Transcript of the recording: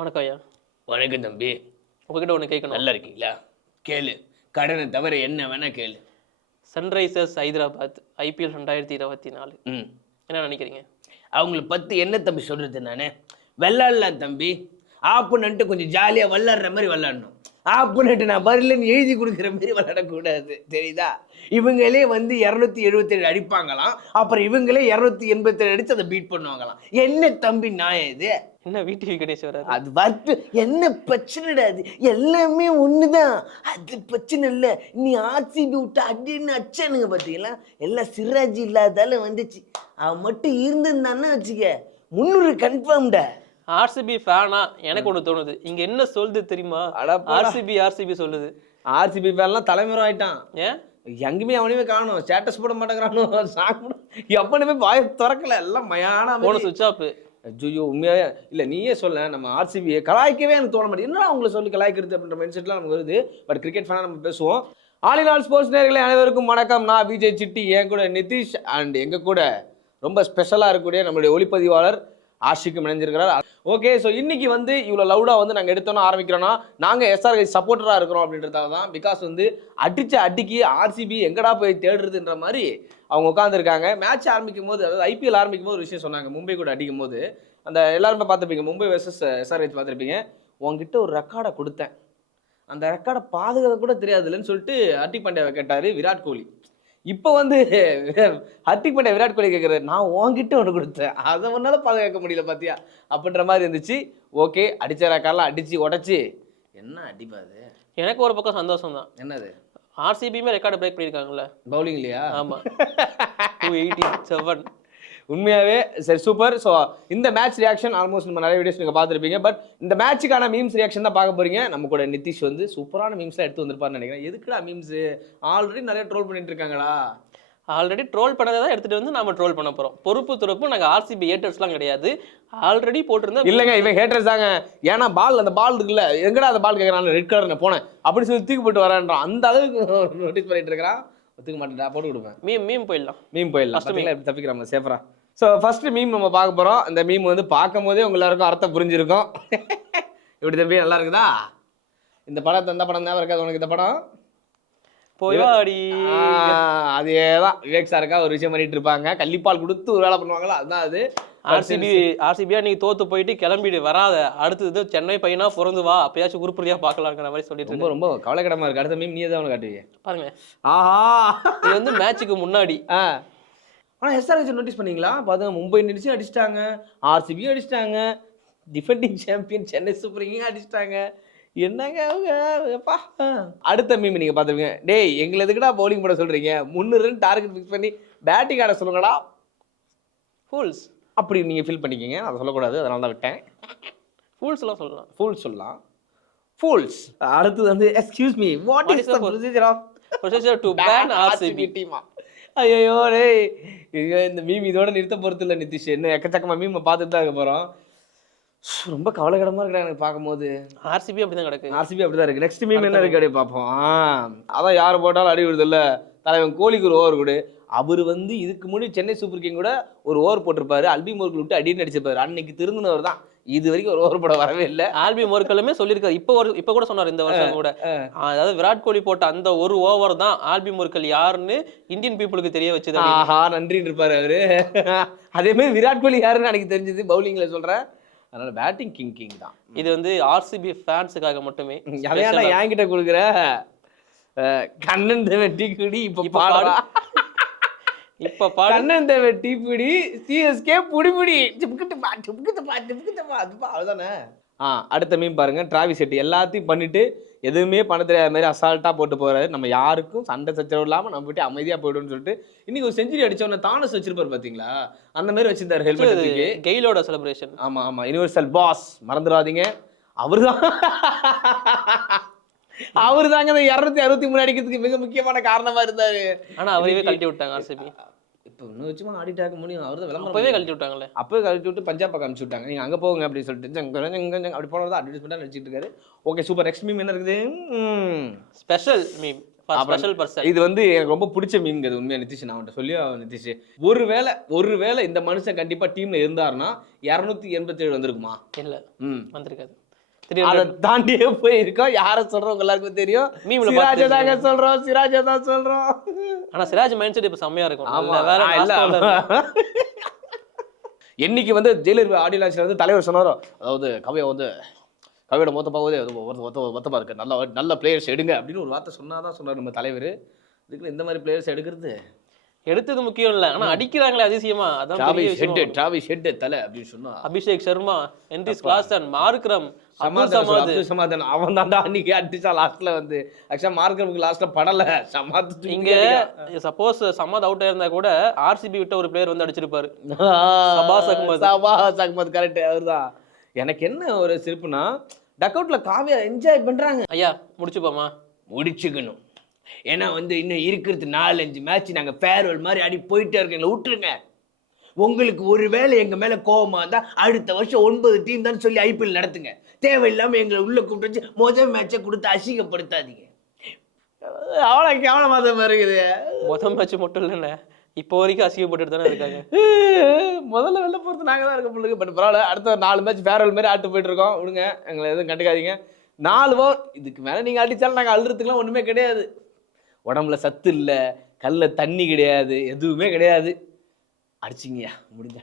வணக்கம் ஐயா. வணக்கம் தம்பி. உங்ககிட்ட ஒன்று கேட்கணும். நல்லா இருக்கீங்களா? கேளு. கடனை தவிர என்ன வேணா கேளு. சன்ரைசர்ஸ் ஹைதராபாத் IPL 2024 என்ன நினைக்கிறீங்க? அவங்கள பற்றி என்ன தம்பி சொல்கிறது? நான் விளாட்லாம் தம்பி. ஆப்புனன்ட்டு கொஞ்சம் ஜாலியாக விளாட்ற மாதிரி விளாட்ணும். ஆப்புனன்ட்டு நான் வரலன்னு எழுதி கொடுக்குற மாதிரி விளாடக்கூடாது, தெரியுதா? இவங்களே வந்து 277 அடிப்பாங்களாம், அப்புறம் இவங்களே 287 அடித்து அதை பீட் பண்ணுவாங்களாம். என்ன தம்பி நியாயம் இது? என்ன VTV கணேஷ் வராது? அது வரட்டு. என்ன பிரச்சனைடா? அது எல்லாமே ஒண்ணுதான், அது பிரச்சனை இல்லை. நீ RCB விட்டு அப்படின்னு அச்சானுங்க பார்த்தீங்களா? எல்லாம் சிராஜி இல்லாதால வந்துச்சு. அவன் மட்டும் இருந்திருந்தான்னு வச்சுக்க 300 கன்ஃபார்ம்டா. RCB ஃபேனா? எனக்கு ஒன்று தோணுது. இங்க என்ன சொல்லுது தெரியுமா? RCB சொல்லுது. RCB ஃபேன்லாம் தலைமுறை ஆயிட்டான். ஏன் எங்கேயுமே அவனையுமே காணும், ஸ்டேட்டஸ் போட மாட்டேங்கிறானோ, சாங் எப்பனுமே வாய திறக்கல, எல்லாம் மயான போன சுவிட்ச் ஆஃப். ஐயோ உண்மையாவே இல்லை. நீயே சொல்ல, நம்ம RCBயை கலாய்க்கவே எனக்கு தோண மாட்டேங்குது. என்ன அவங்களை சொல்லி கலாய்க்கிறது அப்படின்ற மைண்ட் செட்லாம் நமக்கு வருது. பட் கிரிக்கெட் ஃபேனாக நம்ம பேசுவோம். ஆல் இன் ஆல் ஸ்போர்ட்ஸ் நேயர்களே அனைவருக்கும் வணக்கம். நான் விஜய் சிட்டி, என் கூட நிதிஷ் அண்ட் எங்கள் கூட ரொம்ப ஸ்பெஷலாக இருக்கக்கூடிய நம்மளுடைய ஒளிப்பதிவாளர் ஆஷிக்கும் இணைஞ்சிருக்கிறார். ஓகே, ஸோ இன்னைக்கு வந்து இவ்வளோ லவுடாக வந்து நாங்கள் எடுத்தோன்னா ஆரம்பிக்கிறோன்னா, நாங்கள் SRH சப்போர்ட்டராக இருக்கிறோம் அப்படின்றதால தான். பிகாஸ் வந்து அடித்த அடிக்கு RCB எங்கடா போய் தேடுறதுன்ற மாதிரி அவங்க உட்காந்துருக்காங்க. மேட்ச் ஆரம்பிக்கும் போது, அதாவது IPL ஆரம்பிக்கும் போது ஒரு விஷயம் சொன்னாங்க. மும்பை கூட அடிக்கும் போது அந்த எல்லாருமே பார்த்துருப்பீங்க, மும்பை வெர்சஸ் SRH பார்த்துருப்பீங்க. உங்ககிட்ட ஒரு ரெக்கார்டை கொடுத்தேன், அந்த ரெக்கார்டை பாதுகாக்க கூட தெரியாதுல்லன்னு சொல்லிட்டு ஹர்திக் பாண்டியாவை கேட்டார் விராட் கோலி. இப்போ வந்து ஹர்திக் பாண்டியா விராட் கோலி கேட்குறாரு, நான் உங்ககிட்ட ஒன்று கொடுத்தேன், அதை ஒன்றால் பாதுகாக்க முடியல பார்த்தியா அப்படின்ற மாதிரி இருந்துச்சு. ஓகே, அடித்த ரெக்கார்டெலாம் அடித்து உடச்சி என்ன அடிப்பாது. எனக்கு ஒரு பக்கம் சந்தோஷம் தான். என்னது? RCBயுமே ரெக்கார்டு பிரேக் பண்ணியிருக்காங்கல்ல பவுலிங் இல்லையா? ஆமாம், 287. உண்மையாகவே சரி, சூப்பர். ஸோ இந்த மேட்ச் ரியாக்ஷன் ஆல்மோஸ்ட் நம்ம நிறைய வீடியோஸ் நீங்கள் பார்த்துருப்பீங்க. பட் இந்த மேட்சுக்கான மீம்ஸ் ரியாக்ஷன் தான் பார்க்க போறீங்க. நம்ம கூட நிதிஷ் வந்து சூப்பரான மீம்ஸ்லாம் எடுத்து வந்திருப்பாருன்னு நினைக்கிறேன். எதுக்குடா மீம்ஸ்? ஆல்ரெடி நிறைய ட்ரோல் பண்ணிட்டு இருக்காங்களா? ஆல்ரெடி ட்ரோல் பண்ணதை தான் எடுத்துகிட்டு வந்து நம்ம ட்ரோல் பண்ண போகிறோம். பொறுப்பு நாங்கள் RCB ஹேட்டர்ஸ்லாம் கிடையாது. ஆல்ரெடி போட்டிருந்தோம். இல்லைங்க, இவன் ஹேட்டர்ஸ் தாங்க. ஏன்னா அந்த பால் இருக்குல்ல, எங்கடா அந்த பால் கேட்குறான், ரெட் கலர் நான் போனேன் அப்படி சொல்லி தூக்கி போட்டு வரேன்றான். அந்த அளவுக்கு நோட்டீஸ் பண்ணிட்டு இருக்கிறான். ஒத்துக்க மாட்டேன்டா, போட்டு கொடுப்பேன். மீம் போயிடலாம். எப்படி தப்பிக்கிறாங்க சேஃபரா. ஸோ ஃபர்ஸ்ட் மீம் நம்ம பார்க்க போகிறோம். இந்த மீம் வந்து பார்க்கும் போதே உங்க எல்லாருக்கும் அர்த்தம் புரிஞ்சிருக்கும். இப்படி தம்பி நல்லா இருக்குதா? இந்த படத்தை எந்த படம் தான் இருக்காது உனக்கு? இந்த படம் போய்வாடி. அதேதான், விவேக் சாருக்கா ஒரு விஷயம் பண்ணிட்டு இருப்பாங்க, கள்ளிப்பால் கொடுத்து ஒரு வேலை பண்ணுவாங்களா, அதுதான் அது. RCBயா நீ தோத்து போயிட்டு கிளம்பிடு, வராத, அடுத்தது சென்னை பையனா பிறந்து வா, அப்பயாச்சும் உருப்படியா பார்க்கலாங்கிற மாதிரி சொல்லிட்டு ரொம்ப கவலைக்கிடமா இருக்கு. அடுத்த மீம் நீ தான் காட்டுவீங்க பாருங்க. ஆஹா, இது வந்து மேட்சுக்கு முன்னாடி. ஆனால் SRH நோட்டீஸ் பண்ணீங்களா? பாருங்க, மும்பை இந்தியன்ஸும் அடிச்சிட்டாங்க, RCBயும் அடிச்சிட்டாங்க, டிஃபெண்டிங் சாம்பியன் சென்னை சூப்பர் கிங்கும் அடிச்சிட்டாங்க. என்னங்க அவங்க. அடுத்த மீம் நீங்க பார்த்துருங்க. டேய், எங்களை எதுக்குடா பவுலிங் போட சொல்றீங்க? 300 ரன் டார்கெட் ஃபிக்ஸ் பண்ணி பேட்டிங் ஆட சொல்லுங்கடா. ஃபூல்ஸ் அப்படி நீங்க ஃபீல் பண்ணிக்கிங்க, அதை சொல்லக்கூடாது, அதனால தான் விட்டேன். ஃபூல்ஸ்லாம் சொல்லலாம். ஃபூல்ஸ். அடுத்து வந்து excuse me, what is the procedure to ban RCB டீமா? ஐயோ டேய், இந்த மீம் இதோட நிறுத்த போறது இல்லை நிதிஷ். என்ன எக்கச்சக்கமா மீம் பார்த்துட்டு தான் இருக்க போறோம். ரொம்ப கவலைக்கிடமா இருக்கா எனக்கு பார்க்கும்போது. RCB அப்படிதான் கிடக்கு. RCB அப்படிதான் இருக்கு. நெக்ஸ்ட் மீம் என்ன இருக்கு அப்படி பார்ப்போம். அதான் யார் போட்டாலும் அடி விடுது இல்லை, தலைவன் கோலிக்கு ஒரு ஓவர் கொடு. அவர் வந்து இதுக்கு முன்னாடி சென்னை சூப்பர் கிங் கூட ஒரு ஓவர் போட்டிருப்பாரு, ஆல்பி மோர்கல் விட்டு அடின்னு அடிச்சிருப்பாரு. அன்னைக்கு திருந்தினவர் தான், இது வரைக்கும் ஒரு ஓவர் போட வரவே இல்லை. ஆல்பி மோர்கலுமே சொல்லியிருக்காரு, இப்போ கூட சொன்னார் இந்த வருஷம் கூட. அதாவது விராட் கோலி போட்ட அந்த ஒரு ஓவர் தான் ஆல்பி மோர்கல் யாருன்னு இந்தியன் பீப்புளுக்கு தெரிய வச்சது. ஆஹா, நன்றின்னு இருப்பாரு அவரு. அதே மாதிரி விராட் கோலி யாருன்னு எனக்கு தெரிஞ்சது பவுலிங்ல சொல்றேன். அதனால பேட்டிங் கிங் தான். இது வந்து RCB ஃபேன்ஸுக்காக மட்டுமே. அதையாண்டா என்கிட்ட கொடுக்குற கண்ணன் தேவ டீக்குடி. இப்ப கண்ணன் தேவ டீக்குடி CSK புடிபுடி அதுதானே. அடுத்த மீம் பாருங்க. டிராவிஸ் ஹெட் எல்லாத்தையும் பண்ணிட்டு எதுவுமே பண்ண தெரியாத மாதிரி அசால்ட்டா போட்டு போறாரு. நம்ம யாருக்கும் சண்டை சச்சரவு இல்லாம நம்ம போயிட்டு அமைதியா போயிடும்னு சொல்லிட்டு இன்னைக்கு ஒரு செஞ்சுரி அடிச்சவன தானஸ் வச்சிருப்பாரு பாத்தீங்களா, அந்த மாதிரி வச்சிருந்தாரு ஹெல்மெட்டுக்கு. கெயிலோட செலிப்ரேஷன். ஆமா, யுனிவர்சல் பாஸ் மறந்துடாதீங்க. அவரு தாங்க இந்த 263 அடிக்கிறதுக்கு மிக முக்கியமான காரணமா இருந்தாரு. ஆனா அவரே கழட்டி விட்டாங்க RCB. இப்போ இன்னும் வச்சுமா ஆடிட்டாக்க முடியும். அவர் தான் விளம்பரம் அப்பவே கழட்டி விட்டாங்களே. அப்பவே கழட்டி விட்டு பஞ்சாப் பக்கம் அனுப்பிச்சு விட்டாங்க. நீங்க அங்க போங்க அப்படின்னு சொல்லிட்டு அப்படி போனதான் அட்வர்டைஸ்மெண்டா நினைச்சிட்டு இருக்காரு. Okay, super. நெக்ஸ்ட் மீம் என்ன இருக்குது? Special meme. Special person. இது வந்து எனக்கு ரொம்ப பிடிச்ச மீன் அது உண்மையா நிதிஷ். நான் அவன்கிட்ட சொல்லி நிதிஷ் ஒருவேளை இந்த மனுஷன் கண்டிப்பா டீம்ல இருந்தாருன்னா 287 வந்திருக்குமா? இல்ல வந்திருக்காது. அதை தாண்டியே போயிருக்கோம். யார சொல்றவங்க எல்லாருக்கும் தெரியும். சிராஜை தாங்க சொல்றோம், சிராஜை தான் சொல்றோம். ஆனா சிராஜ் மைண்ட் செட் இப்ப செம்மையா இருக்கும். என்னைக்கு வந்து ஜெயிலர் ஆடியோ லான்ச்ல வந்து தலைவர் சொன்னாரோ, அதாவது கவியோட மொத்தமா இருக்கு, நல்ல பிளேயர்ஸ் எடுங்க அப்படின்னு ஒரு வார்த்தை சொன்னாதான் சொன்னார் நம்ம தலைவர். இதுக்குள்ள இந்த மாதிரி பிளேயர்ஸ் எடுத்தது முக்கியம் இல்ல, ஆனா அடிக்கிறாங்களே அதிசயமா, அதான் பெரிய விஷயம். டிராவிஸ் ஹெட் தலை அப்படின்னு சொன்னா அபிஷேக் சர்மா, என்ரிஸ் கிளாசன், மார்க்ரம், சமாதான் அவன் தான்டா அன்னைக்கு அடிச்சா லாஸ்ட்ல வந்து. ஆக்சுவலா மார்க்ரமுக்கு லாஸ்ட்ல படல சமாத். இங்க சப்போஸ் சமாத் அவுட் ஆயிருந்தா கூட ஆர்சிபி விட்ட ஒரு பிளேயர் வந்து அடிச்சிருப்பாரு. சபாஸ் அகமது கரெக்ட், அவர்தான். எனக்கு என்ன ஒரு சிரிப்புனா, டக் அவுட்ல காவியா என்ஜாய் பண்றாங்க. ஐயா முடிச்சுப்போமா? முடிச்சுக்கணும். ஏன்னா வந்து இன்னும் இருக்கிறது 4-5 மேட்ச், நாங்க ஃபேர்வெல் மாதிரி ஆடி போயிட்டே இருக்கீங்களா, விட்டுருங்க. உங்களுக்கு ஒருவேளை எங்க மேல கோபமா இருந்தா அடுத்த வருஷம் 9 டீம் தான் சொல்லி ஐபிஎல் நடத்துங்க. தேவையில்லாம எங்களை உள்ள கூப்பிட்டு வச்சு முதல் மேட்சை கொடுத்து அசிங்கப்படுத்தாதீங்க. அவ்வளோ கேவலமா தான் இருக்குது. முதல் மேட்ச் மட்டும் இல்லைண்ணே, இப்போ வரைக்கும் அசிங்கப்பட்டு தானே இருக்காங்க. முதல்ல வெளில போகிறது நாங்கள் தான் இருக்க பிள்ளைங்க. பட் பரவாயில்ல, அடுத்த 4 மேட்ச் ஃபேர்வெல் மாதிரி ஆட்டு போயிட்டு இருக்கோம். விடுங்க, எங்களை எதுவும் கண்டுக்காதீங்க. 4 ஓவர் இதுக்கு மேலே நீங்கள் அடித்தாலும் நாங்கள் அழுறதுக்குலாம் ஒன்றுமே கிடையாது. உடம்புல சத்து இல்லை, கல்ல தண்ணி கிடையாது, எதுவுமே கிடையாது. அடிச்சிங்கயா முடிஞ்ச.